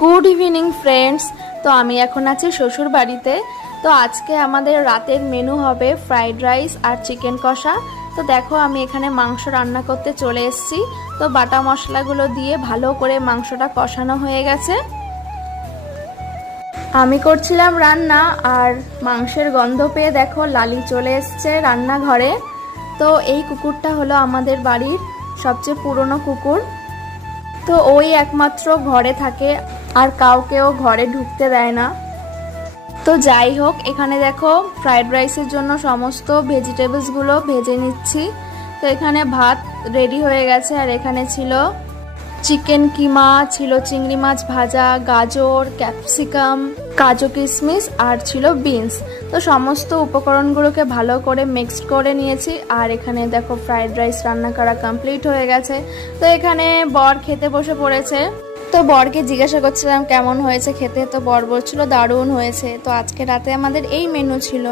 Good evening friends. তো আমি এখন আছি শ্বশুর বাড়িতে। তো আজকে আমাদের রাতের মেনু হবে ফ্রাইড রাইস আর চিকেন কষা। তো দেখো আমি এখানে মাংস রান্না করতে চলে এসেছি। তো বাটা মশলাগুলো দিয়ে ভালো করে মাংসটা কষানো হয়ে গেছে। আমি করছিলাম রান্না আর মাংসের গন্ধ পেয়ে দেখো লালি চলে এসছে রান্নাঘরে। তো এই কুকুরটা হলো আমাদের বাড়ির সবচেয়ে পুরনো কুকুর। তো ওই একমাত্র ঘরে থাকে আর কাউকেও ঘরে ঢুকতে দেয় না। তো যাই হোক, এখানে দেখো ফ্রাইড রাইসের জন্য সমস্ত ভেজিটেবলসগুলো ভেজে নিচ্ছি। তো এখানে ভাত রেডি হয়ে গেছে আর এখানে ছিল চিকেন কিমা, ছিল চিংড়ি মাছ ভাজা, গাজর, ক্যাপসিকাম, কাজু কিশমিশ আর ছিল বিনস। তো সমস্ত উপকরণগুলোকে ভালো করে মিক্সড করে নিয়েছি আর এখানে দেখো ফ্রাইড রাইস রান্না করা কমপ্লিট হয়ে গেছে। তো এখানে বর খেতে বসে পড়েছে। তো বরকে জিজ্ঞাসা করছিলাম কেমন হয়েছে খেতে। তো বর বলছিল দারুণ হয়েছে। তো আজকে রাতে আমাদের এই মেনু ছিল।